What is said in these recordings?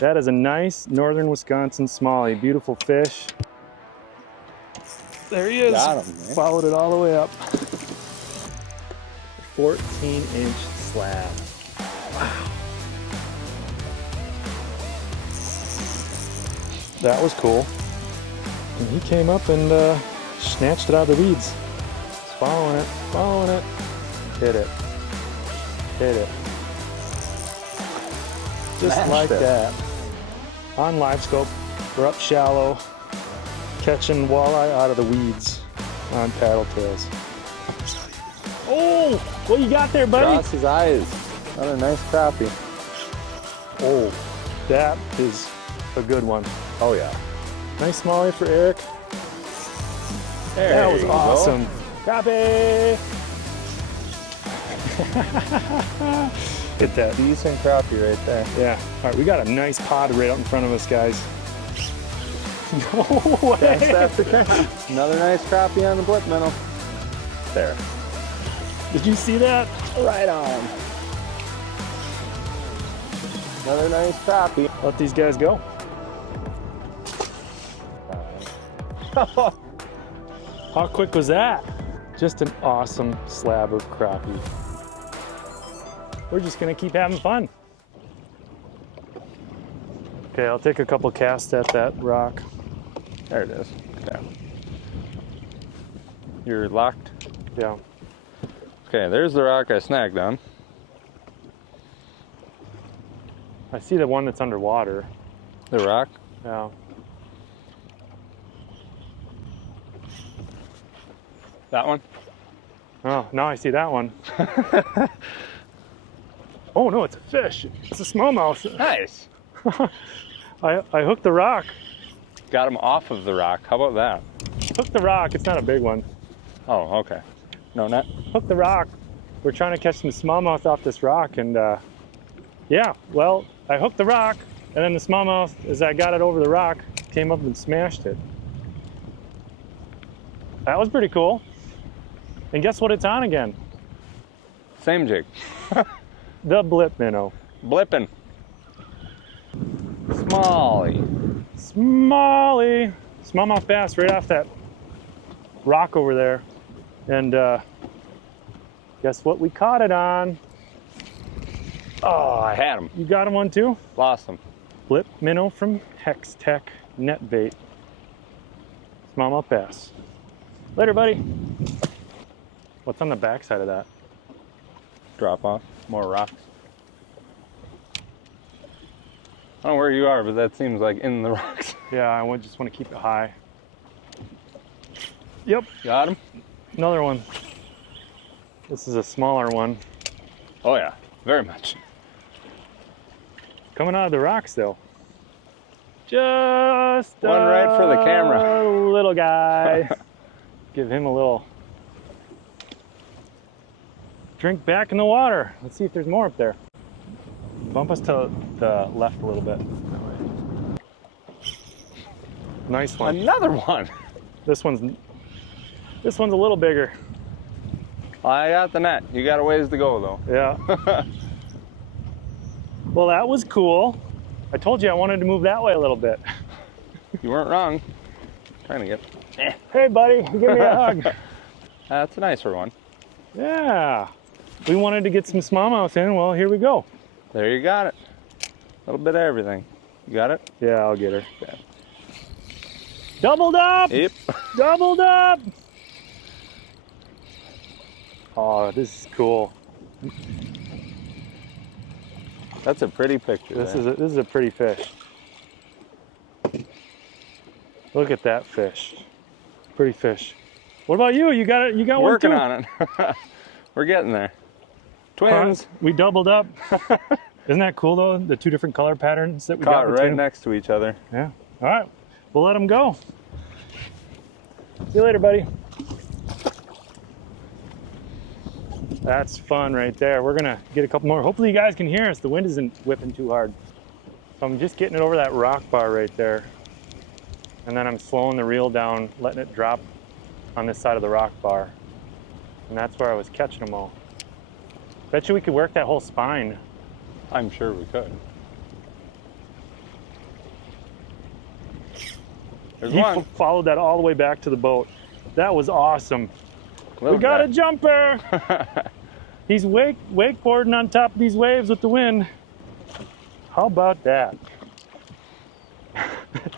That is a nice northern Wisconsin smallie. Beautiful fish. There he is. Got him, man. Followed it all the way up. 14-inch slab. Wow. That was cool. And he came up and snatched it out of the weeds. Just following it, following it. Hit it. Hit it. Just Smashed like it. that. On live scope, we're up shallow, catching walleye out of the weeds on paddle tails. Oh, what you got there, buddy? Across his eyes. Another nice crappie. Oh, that is a good one. Oh yeah. Nice smallie for Eric. There That was you awesome. Crappie! Hit that. Decent crappie right there. Yeah. All right, we got a nice pod right out in front of us, guys. No way! Cast after cast. Another nice crappie on the blip minnow. There. Did you see that? Right on. Another nice crappie. Let these guys go. How quick was that? Just an awesome slab of crappie. We're just gonna keep having fun. Okay, I'll take a couple casts at that rock. There it is. Okay. You're locked? Yeah. Okay, there's the rock I snagged on. I see the one that's underwater. The rock? Yeah. That one? Oh, now I see that one. Oh no, it's a fish. It's a smallmouth. Nice. I hooked the rock. Got him off of the rock. How about that? Hooked the rock. It's not a big one. Oh, okay. No net? Hooked the rock. We're trying to catch some smallmouth off this rock, and yeah, well, I hooked the rock, and then the smallmouth, as I got it over the rock, came up and smashed it. That was pretty cool. And guess what it's on again? Same jig. The blip minnow. Blipping. Smallie. Smallie. Smallmouth bass right off that rock over there. And guess what we caught it on? Oh, I had him. You got him one too? Lost him. Blip minnow from Hex Tech net bait. Smallmouth bass. Later, buddy. What's on the back side of that? Drop off. More rocks. I don't know where you are, but that seems like in the rocks. Yeah, I just want to keep it high. Yep, Got him? another one. This is a smaller one. Oh yeah, very much. Coming out of the rocks though. Just One right for the camera. Little guy. Give him a little drink back in the water. Let's see if there's more up there. Bump us to the left a little bit. Nice one. Another one. This one's a little bigger. I got the net. You got a ways to go though. Yeah. Well, that was cool. I told you I wanted to move that way a little bit. You weren't wrong. Trying to get. Hey, buddy, give me a hug. That's a nicer one. Yeah. We wanted to get some smallmouth in. Well, here we go. There you got it. A little bit of everything. You got it? Yeah, I'll get her. Yeah. Doubled up! Yep. Doubled up! Oh, this is cool. That's a pretty picture. This is a pretty fish. Look at that fish. Pretty fish. What about you? You got it. You got Working one too? on it. We're getting there. Twins. We doubled up. Isn't that cool though? The two different color patterns that we Caught got right between. next to each other. Yeah. All right. We'll let them go. See you later, buddy. That's fun right there. We're gonna get a couple more. Hopefully you guys can hear us. The wind isn't whipping too hard. So I'm just getting it over that rock bar right there. And then I'm slowing the reel down, letting it drop on this side of the rock bar. And that's where I was catching them all. Bet you we could work that whole spine. I'm sure we could. There's He one. followed that all the way back to the boat. That was awesome. Little We got guy. a jumper. He's wakeboarding on top of these waves with the wind. How about that?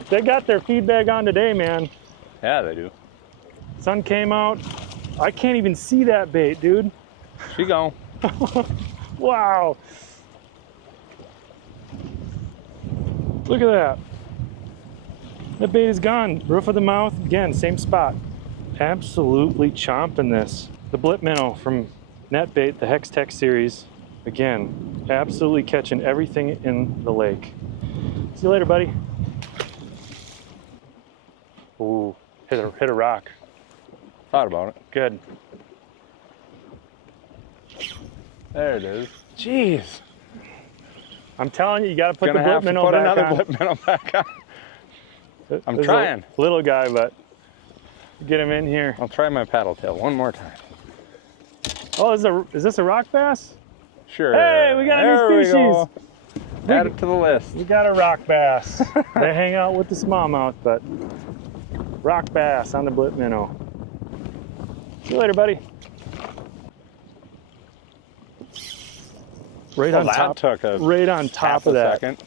They got their feed bag on today, man. Yeah, they do. Sun came out. I can't even see that bait, dude. She gone. Wow. Look at that. That bait is gone. Roof of the mouth, again, same spot. Absolutely chomping this. The blip minnow from Netbait, the Hex Tech series. Again, absolutely catching everything in the lake. See you later, buddy. Ooh, hit a rock. Thought about it. Good. There it is. Jeez. I'm telling you, you gotta put Gonna the blip have to minnow put back another on. blip minnow back on. I'm This is trying. a little guy, but get him in here. I'll try my paddle tail one more time. Oh, is this a rock bass? Sure. Hey, we got a new There we species. go. Add it to the list. We got a rock bass. They hang out with the smallmouth, but rock bass on the blip minnow. See you later, buddy. Right on That top. took a Right on top half of a that. second.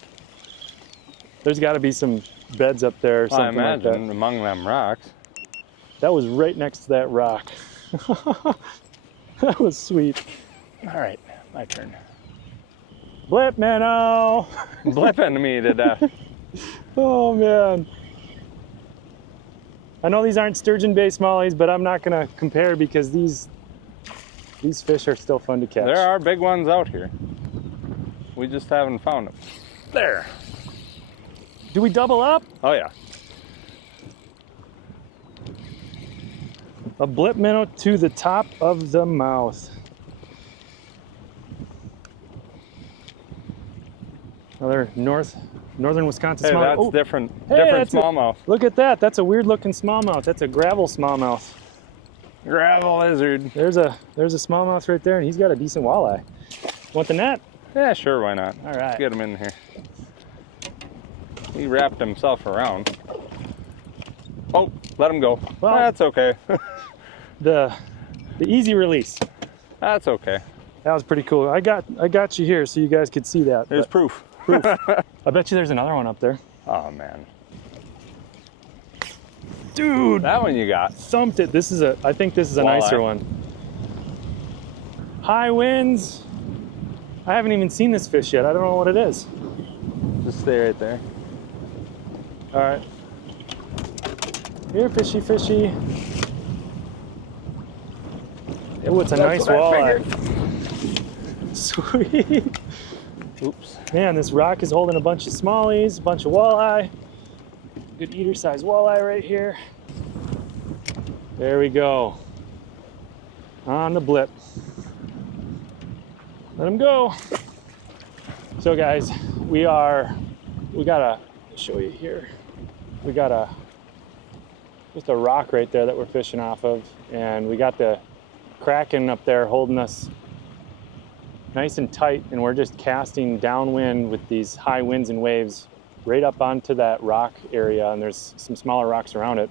There's got to be some beds up there or Well, I something like imagine that. among them rocks. That was right next to that rock. That was sweet. All right, my turn. Blip minnow. Blipping me to death. Oh man. I know these aren't sturgeon-based smallies, but I'm not gonna compare because these fish are still fun to catch. There are big ones out here. We just haven't found them. There. Do we double up? Oh yeah. A blip minnow to the top of the mouth. Another northern Wisconsin Hey, smallmouth. that's Oh, different. hey, Different that's smallmouth. look at that. That's a weird looking smallmouth. That's a gravel smallmouth. Gravel lizard. There's a smallmouth right there, and he's got a decent walleye. Want the net? Yeah, sure. Why not? All right. Let's get him in here. He wrapped himself around. Oh, let him go. Well- That's okay. The easy release. That's okay. That was pretty cool. I got you here so you guys could see that. There's but proof. I bet you there's another one up there. Oh man. Dude, That one you got. thumped it. I think this is a Walleye. nicer one. High winds. I haven't even seen this fish yet. I don't know what it is. Just stay right there. All right. Here, fishy, fishy. Oh, it's a nice That's what I walleye. Sweet. Oops. Man, this rock is holding a bunch of smallies, a bunch of walleye. Good eater size walleye right here. There we go. On the blip. Let him go. So guys, we gotta show you here. We got just a rock right there that we're fishing off of, and we got the Kraken up there holding us nice and tight, and we're just casting downwind with these high winds and waves right up onto that rock area, and there's some smaller rocks around it.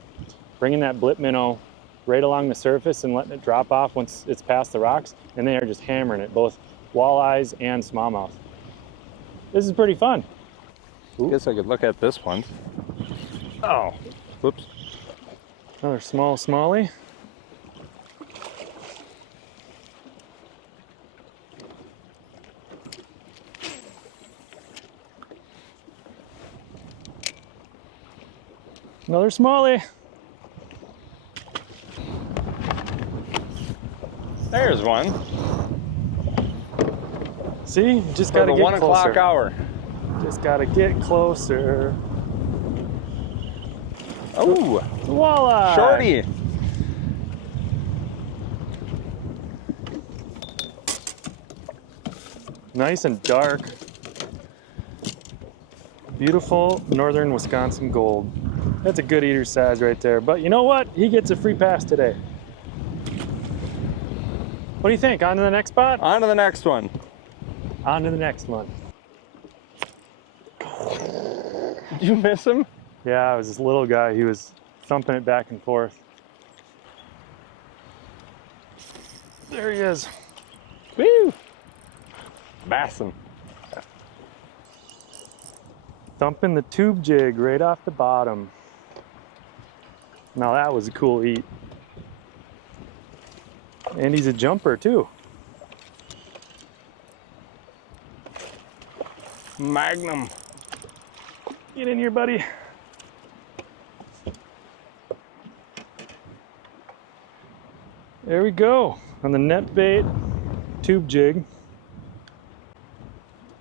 Bringing that blip minnow right along the surface and letting it drop off once it's past the rocks, and they are just hammering it, both walleyes and smallmouth. This is pretty fun. I guess I could look at this one. Oh, whoops. Another small smallie. Another smallie. There's one. See, you just For gotta the get 1 o'clock closer. hour. Just gotta get closer. Oh, Walleye. shorty. Nice and dark. Beautiful northern Wisconsin gold. That's a good eater size right there. But you know what? He gets a free pass today. What do you think? On to the next spot? On to the next one. On to the next one. Did you miss him? Yeah, it was this little guy. He was thumping it back and forth. There he is. Woo! Bassin'. Thumping the tube jig right off the bottom. Now that was a cool eat. And he's a jumper too. Magnum. Get in here, buddy. There we go. On the net bait tube jig.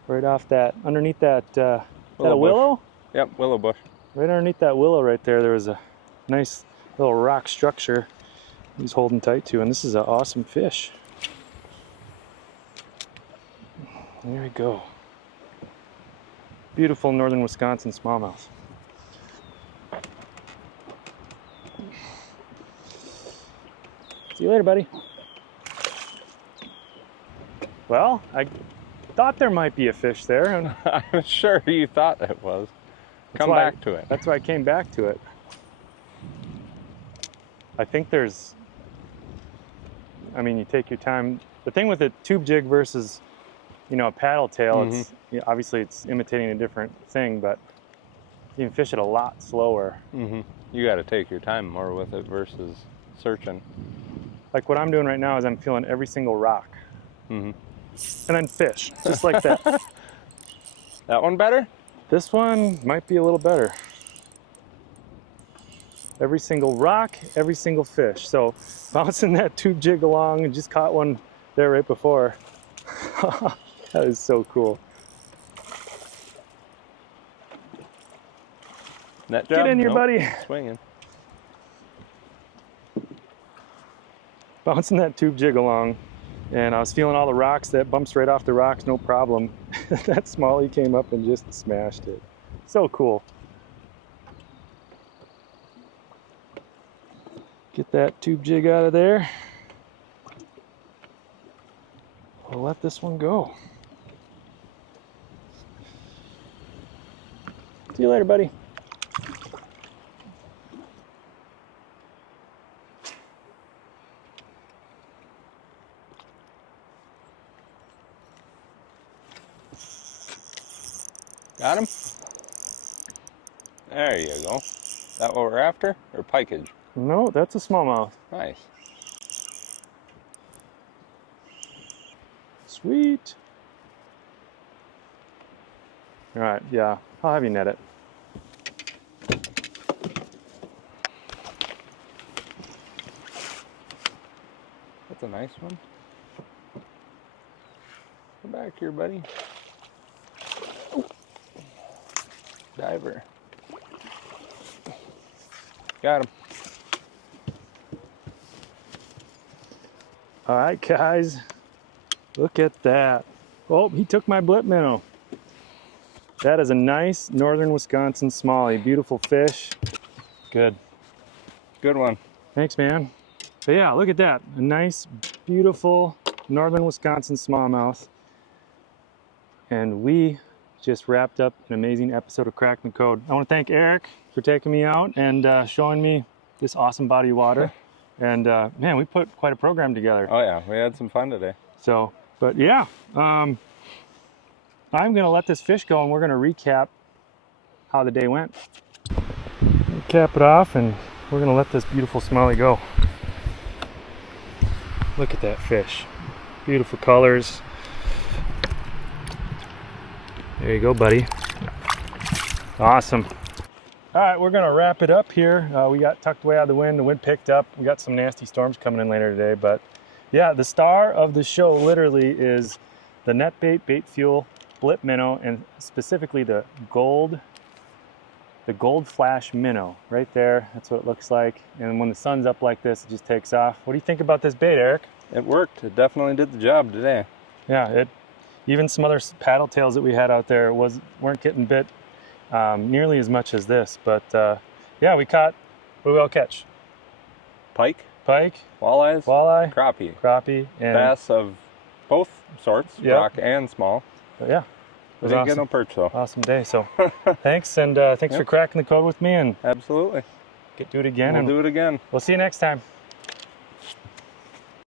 Right off that, underneath that, is that a willow? Yep, willow bush. Right underneath that willow right there, there was a nice little rock structure he's holding tight to, and this is an awesome fish. There we go. Beautiful northern Wisconsin smallmouth. See you later, buddy. Well, I thought there might be a fish there, and I'm sure you thought it was. Come back to it. That's why I came back to it. I think there's, I mean, you take your time. The thing with a tube jig versus, you know, a paddle tail, it's, you know, obviously it's imitating a different thing, but you can fish it a lot slower. You got to take your time more with it versus searching. Like what I'm doing right now is I'm feeling every single rock. And then fish, just like that. That one better? This one might be a little better. Every single rock, every single fish. So bouncing that tube jig along, and just caught one there right before. That is so cool. Net job? Get in here, buddy. Swinging. Bouncing that tube jig along, and I was feeling all the rocks. That bumps right off the rocks, no problem. That smallie came up and just smashed it. So cool. Get that tube jig out of there. We'll let this one go. See you later, buddy. Got him? There you go. That what we're after? Or pikeage? No, that's a smallmouth. Nice. Sweet. All right, yeah, I'll have you net it. That's a nice one. Come back here, buddy. Diver. Got him. All right, guys, look at that. Oh, he took my blip minnow. That is a nice northern Wisconsin smallie. Beautiful fish. Good. Good one. Thanks, man. But yeah, look at that. A nice, beautiful northern Wisconsin smallmouth. And we just wrapped up an amazing episode of Crack the Code. I want to thank Eric for taking me out and showing me this awesome body of water. And man, we put quite a program together. Oh yeah, we had some fun today. So, but yeah, I'm gonna let this fish go and we're gonna recap how the day went. Cap it off and we're gonna let this beautiful smallie go. Look at that fish. Beautiful colors. There you go, buddy. Awesome. All right, we're gonna wrap it up here. We got tucked way out of the wind picked up. We got some nasty storms coming in later today, but yeah, the star of the show literally is the net bait, bait fuel, blip minnow, and specifically the gold flash minnow right there. That's what it looks like. And when the sun's up like this, it just takes off. What do you think about this bait, Eric? It worked. It definitely did the job today. Yeah, even some other paddle tails that we had out there weren't getting bit nearly as much as this. But yeah, we caught, what did we all catch? Pike, walleye, crappie, and bass of both sorts, yeah. rock and small. Yeah, We didn't get no perch though. Awesome day. So thanks, and thanks for cracking the code with me, and Absolutely. do it again. We'll do it again. We'll see you next time.